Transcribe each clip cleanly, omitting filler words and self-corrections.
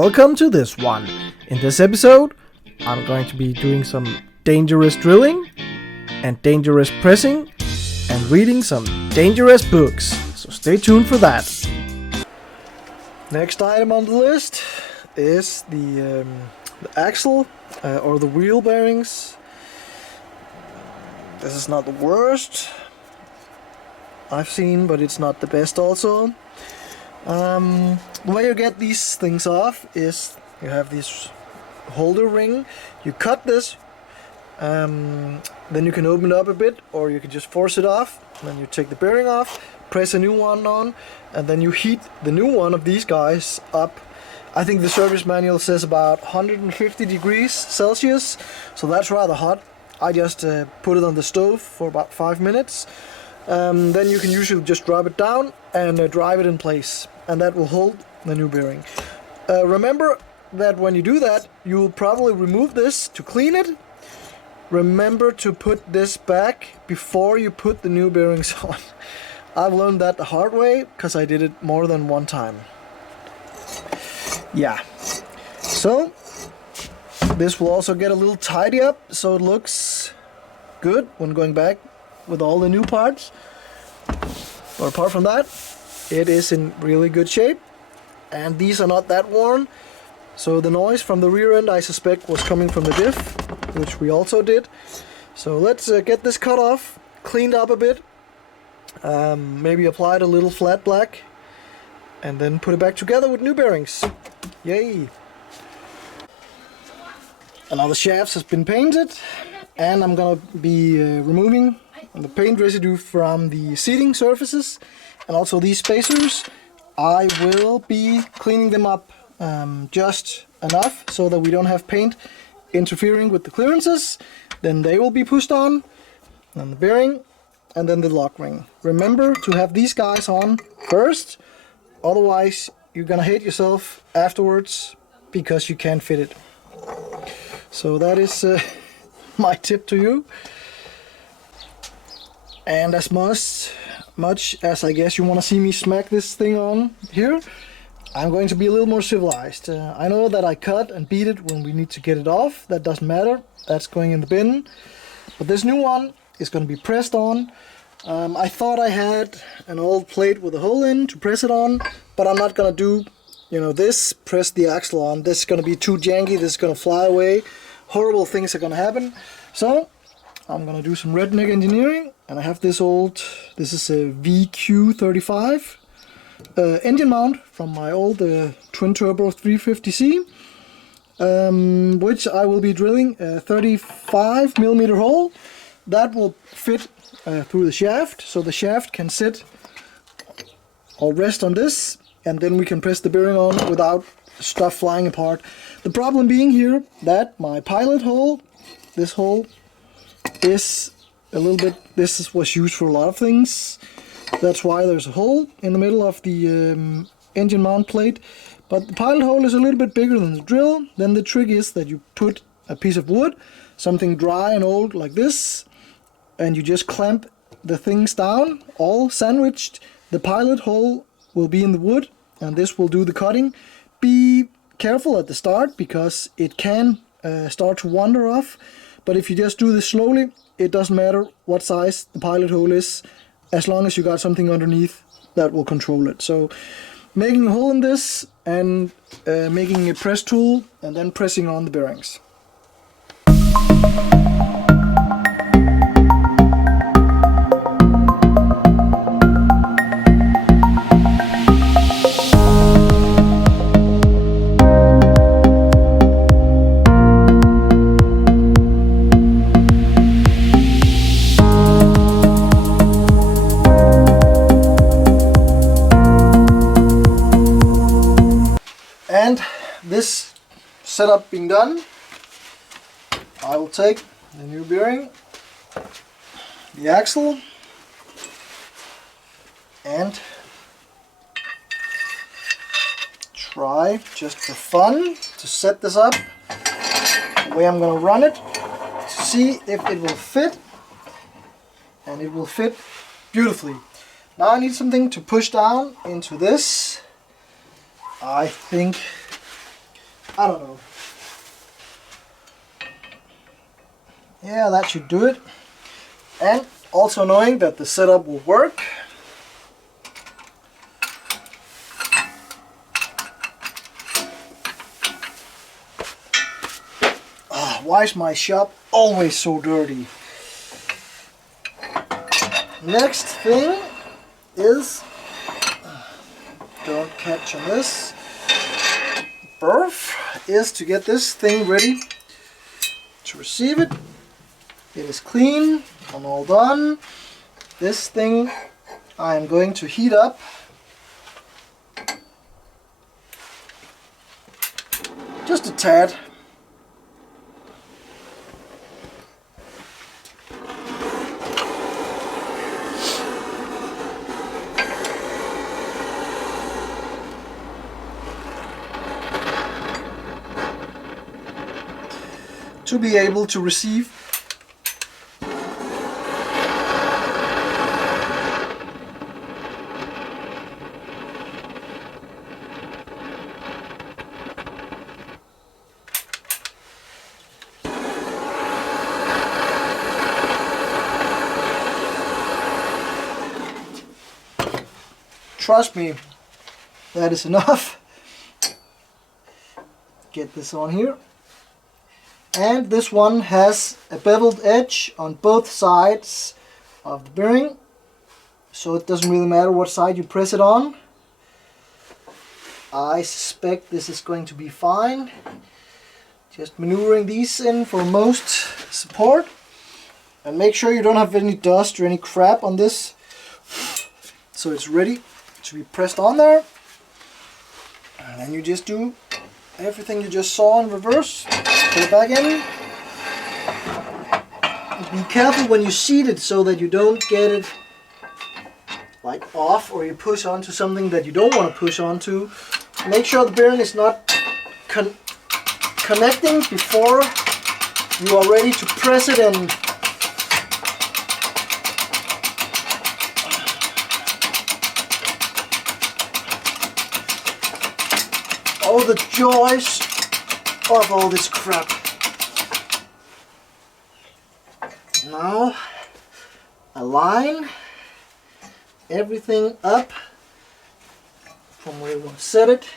welcome to this one. In this episode, I'm going to be doing some dangerous drilling and dangerous pressing and reading some dangerous books. So stay tuned for that. Next item on the list is the axle or the wheel bearings. This is not the worst I've seen, but it's not the best also. The way you get these things off is you have this holder ring. You cut this, then you can open it up a bit, or you can just force it off. Then you take the bearing off, press a new one on, and then you heat the new one of these guys up. I think the service manual says about 150 degrees Celsius, so that's rather hot. I just put it on the stove for about 5 minutes. Then you can usually just drop it down and drive it in place, and that will hold the new bearing. Remember that when you do that, you'll probably remove this to clean it. Remember to put this back before you put the new bearings on. I've learned that the hard way because I did it more than one time. Yeah, so this will also get a little tidy up so it looks good when going back with all the new parts. But apart from that, it is in really good shape, and these are not that worn. So the noise from the rear end I suspect was coming from the diff, which we also did. So let's get this cut off, cleaned up a bit, maybe applied a little flat black, and then put it back together with new bearings. Yay! And now the shafts has been painted, and I'm gonna be removing the paint residue from the seating surfaces and also these spacers. I will be cleaning them up just enough so that we don't have paint interfering with the clearances. Then they will be pushed on, and the bearing, and then the lock ring. Remember to have these guys on first, otherwise you're gonna hate yourself afterwards because you can't fit it. So that is my tip to you. And as much as I guess you want to see me smack this thing on here, I'm going to be a little more civilized. I know that I cut and beat it when we need to get it off. That doesn't matter. That's going in the bin. But this new one is going to be pressed on. I thought I had an old plate with a hole in to press it on, but I'm not going to do, this, press the axle on. This is going to be too janky. This is going to fly away. Horrible things are going to happen. So I'm going to do some redneck engineering, and I have this is a VQ35 engine mount from my old twin turbo 350C, which I will be drilling a 35mm hole that will fit through the shaft, so the shaft can sit or rest on this, and then we can press the bearing on without stuff flying apart. The problem being here that my pilot hole, this hole, is a little bit, was used for a lot of things. That's why there's a hole in the middle of the engine mount plate. But the pilot hole is a little bit bigger than the drill. Then the trick is that you put a piece of wood, something dry and old like this, and you just clamp the things down, all sandwiched. The pilot hole will be in the wood, and this will do the cutting. Be careful at the start because it can start to wander off. But if you just do this slowly, it doesn't matter what size the pilot hole is, as long as you got something underneath that will control it. So making a hole in this and making a press tool and then pressing on the bearings. And this setup being done, I will take the new bearing, the axle, and try, just for fun, to set this up the way I'm going to run it to see if it will fit, and it will fit beautifully. Now I need something to push down into this. I think I don't know. Yeah, that should do it. And also knowing that the setup will work. Why is my shop always so dirty? Next thing is, don't catch on this, is to get this thing ready to receive it. It is clean and all done. This thing I am going to heat up. Just a tad. To be able to receive trust me, that is enough. Get this on here. And this one has a beveled edge on both sides of the bearing, so it doesn't really matter what side you press it on. I suspect this is going to be fine. Just maneuvering these in for most support. And make sure you don't have any dust or any crap on this, so it's ready to be pressed on there. And then you just do everything you just saw in reverse. Put it back in. Be careful when you seat it so that you don't get it like off, or you push onto something that you don't want to push onto. Make sure the bearing is not connecting before you are ready to press it in. Oh, the joys of all this crap. Now align everything up from where you want to set it,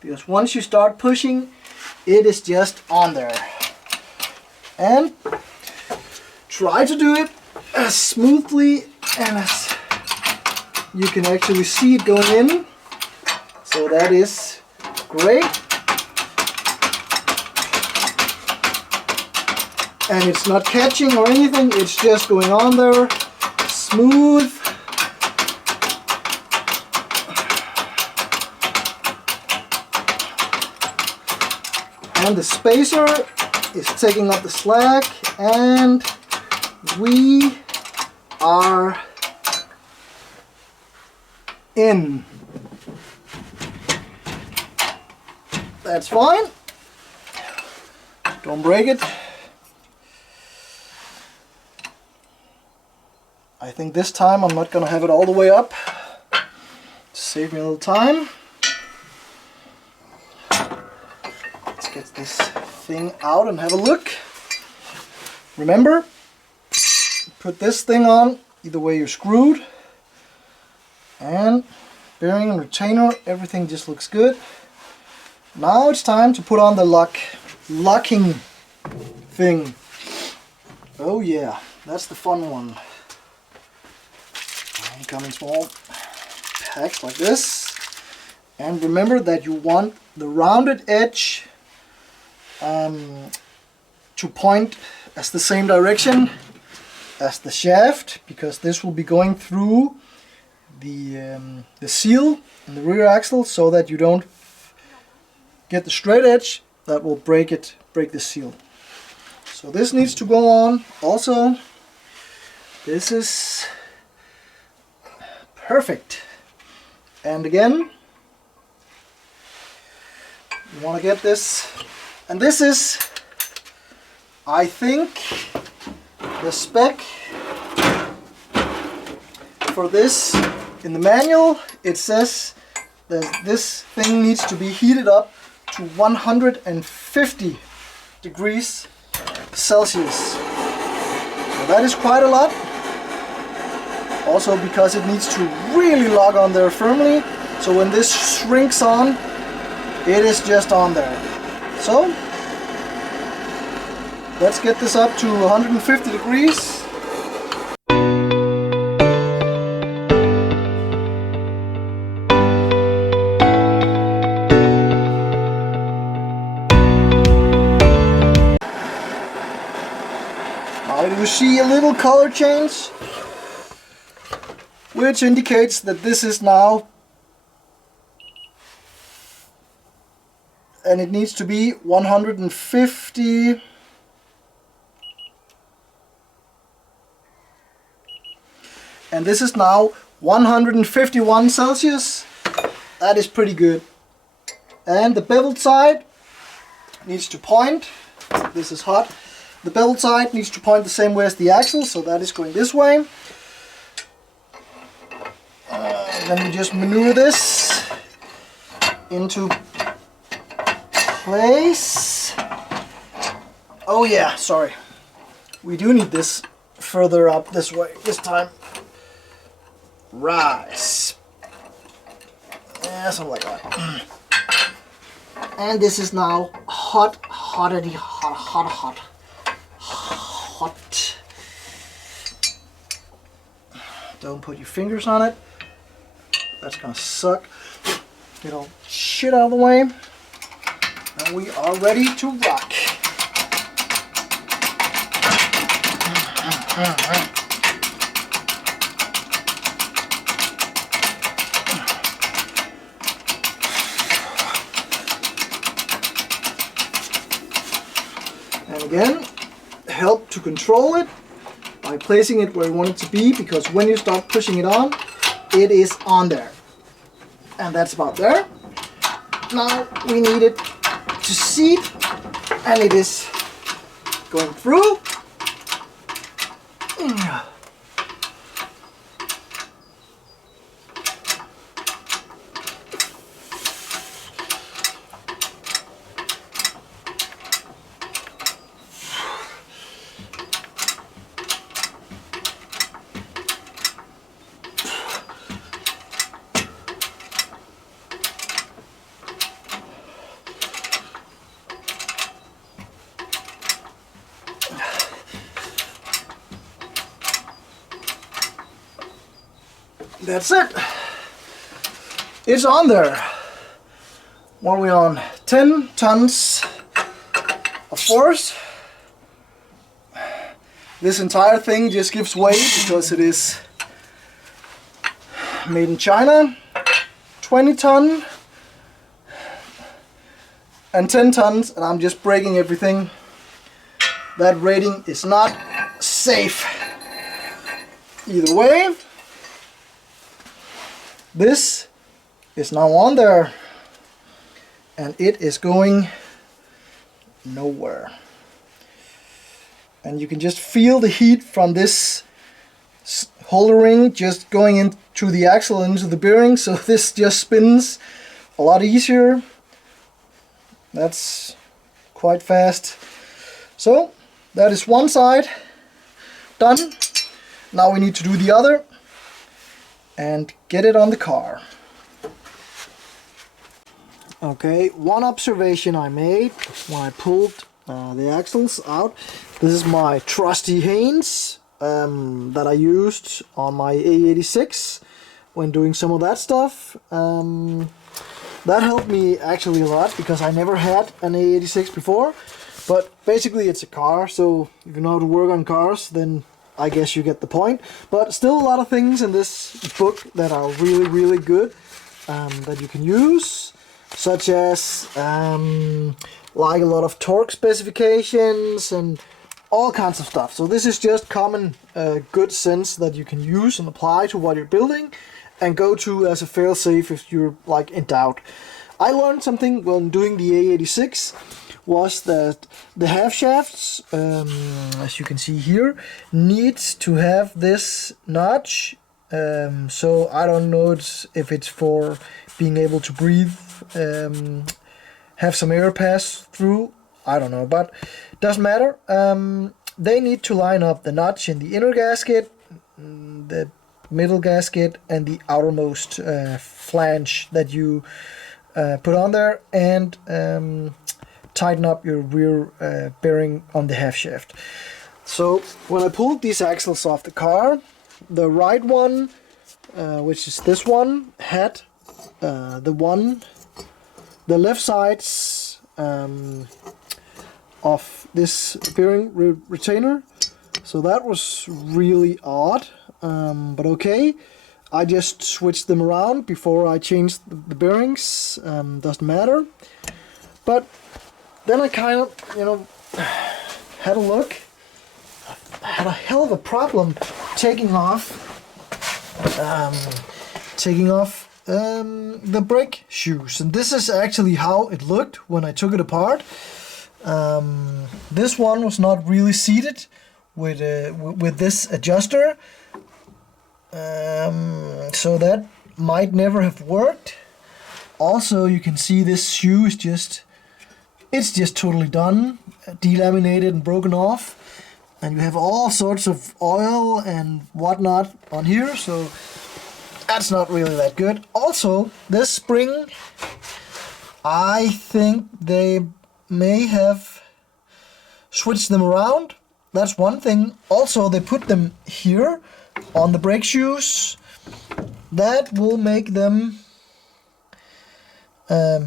because once you start pushing, it is just on there. And try to do it as smoothly and as you can actually see it going in. So that is great. And it's not catching or anything, it's just going on there, smooth. And the spacer is taking up the slack, and we are in. That's fine. Don't break it. I think this time I'm not going to have it all the way up to save me a little time. Let's get this thing out and have a look. Remember, put this thing on either way you're screwed, and bearing and retainer, everything just looks good. Now it's time to put on the locking thing. Oh yeah, that's the fun one. Come in small packs like this, and remember that you want the rounded edge to point as the same direction as the shaft, because this will be going through the seal in the rear axle, so that you don't get the straight edge that will break the seal. So this needs to go on also. This is perfect. And again, you want to get this, and this is, I think, the spec for this. In the manual it says that this thing needs to be heated up to 150 degrees Celsius. So that is quite a lot. Also because it needs to really lock on there firmly. So when this shrinks on, it is just on there. So let's get this up to 150 degrees. You see a little color change, which indicates that this is now, and it needs to be 150, and this is now 151 Celsius. That is pretty good. And the beveled side needs to point. This is hot. The beveled side needs to point the same way as the axle, so that is going this way. Then we just maneuver this into place. Oh yeah, sorry. We do need this further up this way this time. Rise. Yeah, something like that. And this is now hot. Don't put your fingers on it. That's gonna suck. Get all shit out of the way. And we are ready to rock. And again, help to control it by placing it where you want it to be, because when you start pushing it on, it is on there. And that's about there. Now we need it to seat, and it is going through. That's it. It's on there. What are we on? 10 tons of force. This entire thing just gives way because it is made in China. 20 ton and 10 tons, and I'm just breaking everything. That rating is not safe. Either way, this is now on there, and it is going nowhere. And you can just feel the heat from this holder ring just going into the axle and into the bearing, so this just spins a lot easier. That's quite fast. So that is one side done. Now we need to do the other and get it on the car. Okay, one observation I made when I pulled the axles out. This is my trusty Haynes that I used on my A86 when doing some of that stuff. That helped me actually a lot because I never had an A86 before. But basically it's a car, so if you know how to work on cars, then I guess you get the point. But still a lot of things in this book that are really, really good that you can use, such as like a lot of torque specifications and all kinds of stuff. So this is just common good sense that you can use and apply to what you're building and go to as a fail-safe if you're like in doubt. I learned something when doing the A86 was that the half shafts, as you can see here, needs to have this notch. So I don't know if it's for being able to breathe have some air pass through. I don't know, but doesn't matter. They need to line up the notch in the inner gasket, the middle gasket, and the outermost flange that you put on there, and tighten up your rear bearing on the half shaft. So when I pulled these axles off the car, the right one, which is this one, had the left sides of this bearing retainer. So that was really odd, but okay. I just switched them around before I changed the bearings. Doesn't matter. But then I kind of, had a look. I had a hell of a problem taking off the brake shoes, and this is actually how it looked when I took it apart. This one was not really seated with this adjuster, so that might never have worked. Also, you can see this shoe is just totally done, delaminated and broken off, and you have all sorts of oil and whatnot on here, so that's not really that good. Also, this spring, I think they may have switched them around. That's one thing. Also, they put them here on the brake shoes. That will make them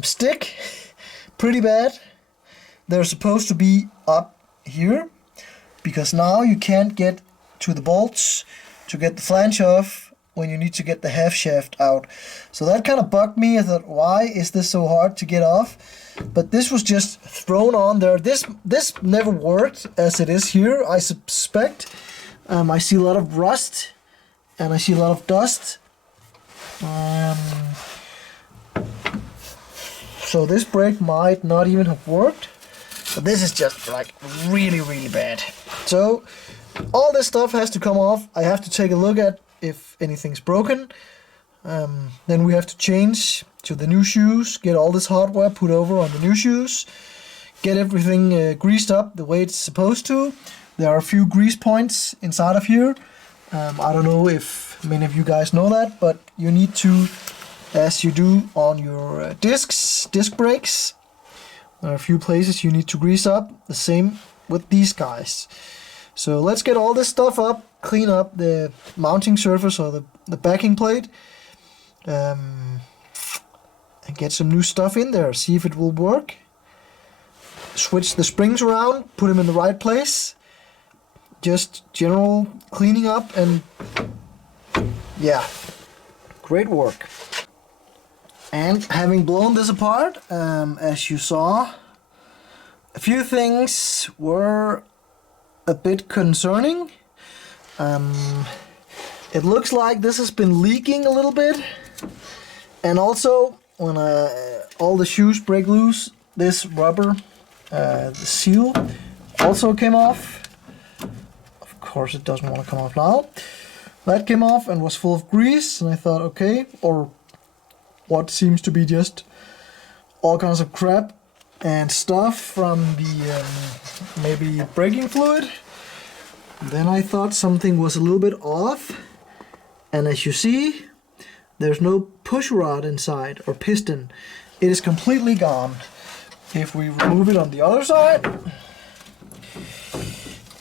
stick pretty bad. They're supposed to be up here, because now you can't get to the bolts to get the flange off when you need to get the half shaft out. So that kind of bugged me. I thought, why is this so hard to get off? But this was just thrown on there. This never worked as it is here, I suspect. I see a lot of rust and I see a lot of dust. So this brake might not even have worked. But this is just like really, really bad. So all this stuff has to come off. I have to take a look at if anything's broken. Then we have to change to the new shoes, get all this hardware put over on the new shoes, get everything greased up the way it's supposed to. There are a few grease points inside of here. I don't know if many of you guys know that, but you need to, as you do on your disc brakes, there are a few places you need to grease up. The same with these guys. So let's get all this stuff up, clean up the mounting surface or the backing plate, and get some new stuff in there, see if it will work. Switch the springs around, put them in the right place. Just general cleaning up, and yeah, great work. And having blown this apart, as you saw, a few things were a bit concerning. It looks like this has been leaking a little bit, and also when all the shoes break loose, this rubber, the seal, also came off. Of course it doesn't want to come off now. That came off and was full of grease, and I thought, okay, or what seems to be just all kinds of crap and stuff from the maybe braking fluid. Then I thought something was a little bit off, and as you see, there's no push rod inside or piston. It is completely gone. If we remove it on the other side,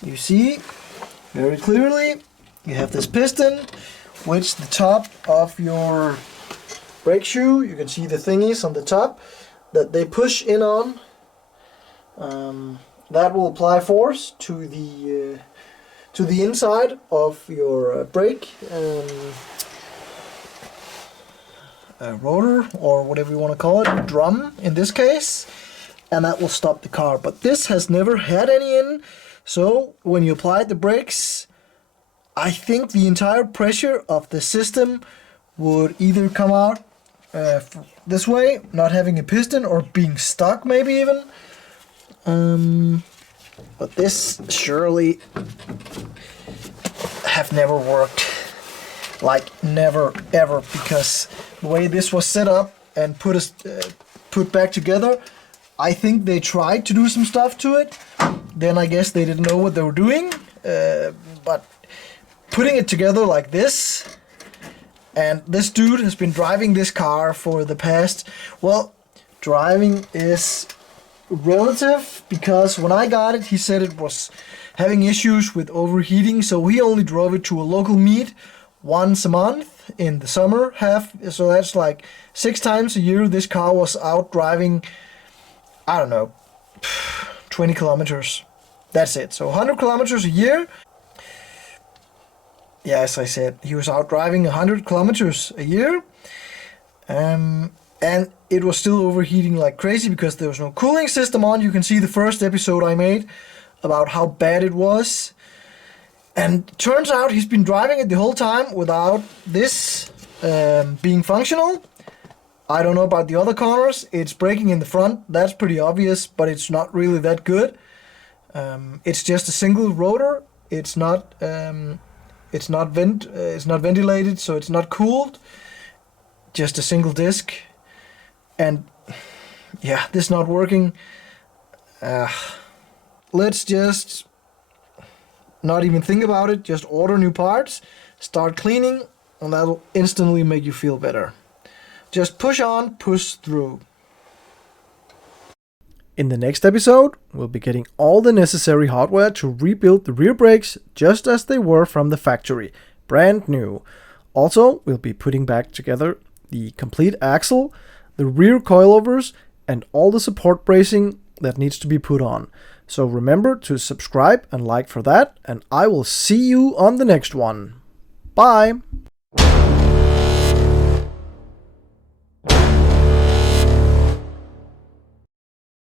you see very clearly you have this piston, which the top of your brake shoe, you can see the thingies on the top that they push in on. That will apply force to the inside of your brake rotor, or whatever you want to call it, drum in this case, and that will stop the car. But this has never had any in, so when you apply the brakes, I think the entire pressure of the system would either come out this way, not having a piston, or being stuck maybe even. But this surely have never worked. Like never ever, because the way this was set up and put back together, I think they tried to do some stuff to it. Then I guess they didn't know what they were doing. But putting it together like this, and this dude has been driving this car for the past, well, driving is relative, because when I got it, he said it was having issues with overheating, so he only drove it to a local meet once a month in the summer half. So that's like 6 times a year this car was out driving, I don't know, 20 kilometers. That's it. So 100 kilometers a year. Yeah, as I said, he was out driving 100 kilometers a year. And it was still overheating like crazy because there was no cooling system on. You can see the first episode I made about how bad it was. And turns out he's been driving it the whole time without this being functional. I don't know about the other corners. It's braking in the front. That's pretty obvious, but it's not really that good. It's just a single rotor. It's not ventilated, so it's not cooled. Just a single disc. And yeah, this is not working. Let's just not even think about it. Just order new parts, start cleaning, and that'll instantly make you feel better. Just push on, push through. In the next episode, we'll be getting all the necessary hardware to rebuild the rear brakes just as they were from the factory, brand new. Also, we'll be putting back together the complete axle, the rear coilovers, and all the support bracing that needs to be put on. So remember to subscribe and like for that, and I will see you on the next one. Bye!